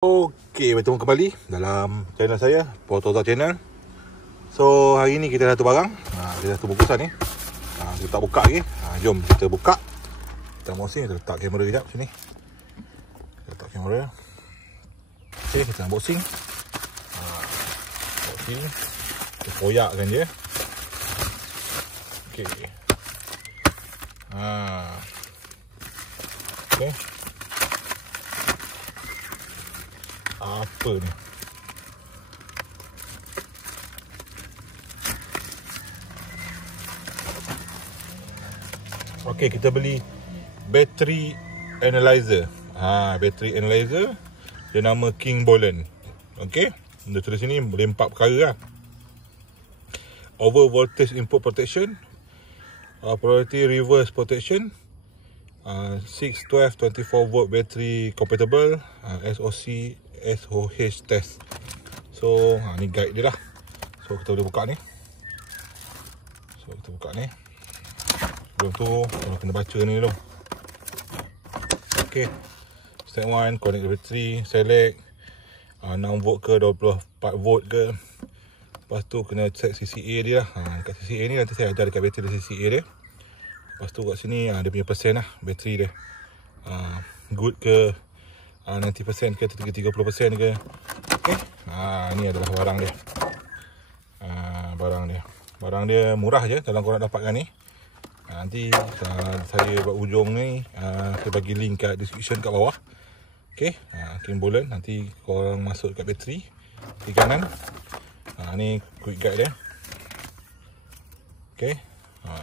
Okey, bertemu kembali dalam channel saya, Potoza Channel. So, hari ni kita dah satu barang. Kita dah satu bungkusan ni. Kita tak buka lagi. Jom kita buka. Kita unboxing, kita letak kamera sekejap sini. Kita letak kamera. Okey, kita unboxing. Unboxing. Kita koyakkan je. Okey. Okey. Apa ni? Okey, kita beli battery analyzer. Battery analyzer. Dia nama King Bolen. Okey, dia tulis sini boleh 4 perkara lah. Over voltage input protection, priority reverse protection, 6, 12, 24 volt battery compatible, SOC SOH test. So ni guide dia lah. So kita boleh buka ni. Sebelum tu kita kena baca ni dulu. Okay, step 1, connect the battery, select 6 volt ke 24 volt ke. Lepas tu kena check CCA dia lah. Kat CCA ni nanti saya ajar dekat bateri CCA dia. Lepas tu kat sini dia punya persen lah bateri dia. Good ke 90% ke 30% ke. Okay. Ni adalah barang dia. Barang dia murah je kalau korang dapatkan ni. Nanti saya buat ujung ni, saya bagi link kat description kat bawah. Okay. King Bolen, nanti korang masuk kat bateri di kanan. Ni quick guide dia. Okay.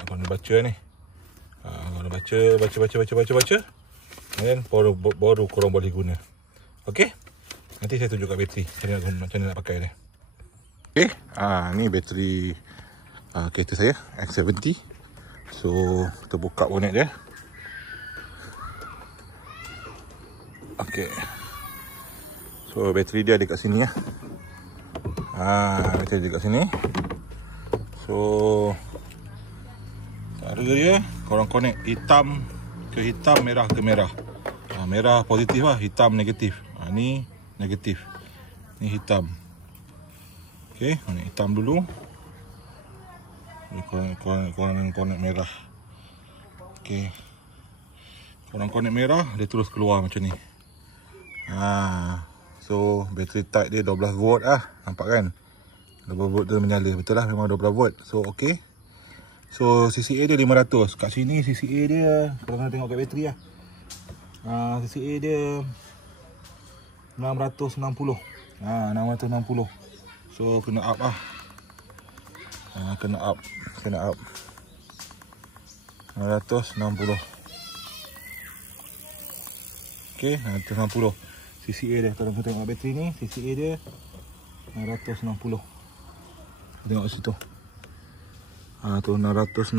Korang baca ni. Korang baca. Dan baru korang boleh guna. Okey. Nanti saya tunjuk kat bateri macam mana nak pakai dia. Okey. Ni bateri kereta saya X70. So kita buka bonet dia. Okey. So bateri dia ada kat sini ya. Bateri dia kat sini. So cara dia korang connect hitam ke hitam, merah ke merah. Merah positif lah, hitam negatif. Ni negatif, ni hitam. Okey, connect hitam dulu. Ni korang connect merah. Okey, korang connect merah, dia terus keluar macam ni. So battery type dia 12 volt lah. Nampak kan? 12 volt tu menyala. Betul lah, memang 12 volt. So okey. So CCA dia 500. Kat sini CCA dia, korang kena tengok kat bateri lah. CCA dia 660. 660. So kena up lah. Kena up. 660. Okey, 660. CCA dia, korang kena tengok bateri ni, CCA dia 660. Tengok kat situ. Tu 660,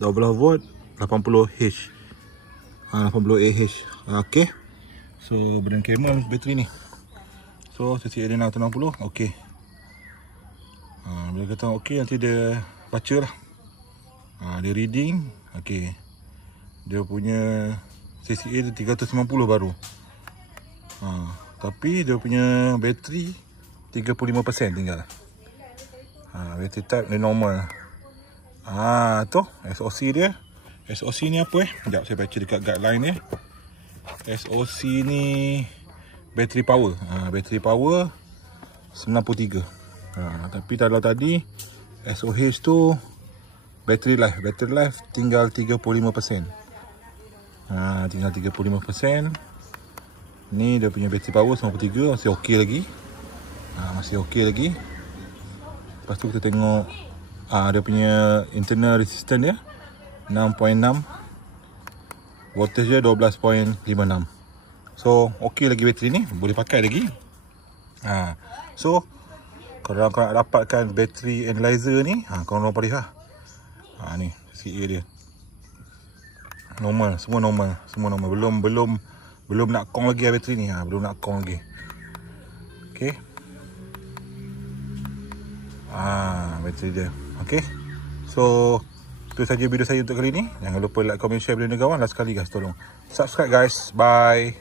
12 volt, 80H. 80Ah. Okey. So badan camera bateri ni. So CCA dia 660. Okey. Bila kata okey, nanti dia baca lah. Dia reading. Okey. Dia punya CCA dia 350 baru. Tapi dia punya bateri 35% tinggal. Battery type dia normal. Tu SOC dia. SOC ni apa Sekejap saya baca dekat guideline dia. SOC ni battery power. Battery power 93. Tapi kalau tadi SOH tu battery life. Battery life tinggal 35%. Tinggal 35%. Ni dia punya battery power 93. Masih okey lagi. Lepas tu kita tengok dia punya internal resistance dia 6.6. Voltage dia 12.56. So okey lagi bateri ni, boleh pakai lagi. So kalau korang nak dapatkan bateri analyzer ni, korang boleh lah. Ni CA dia normal, semua normal. Belum nak kong lagi bateri ni. Belum nak kong lagi. Okey. Bateri dia. Okey. So itu saja video saya untuk kali ni. Jangan lupa like, comment, share video ni kawan. Last sekali guys, tolong subscribe guys. Bye.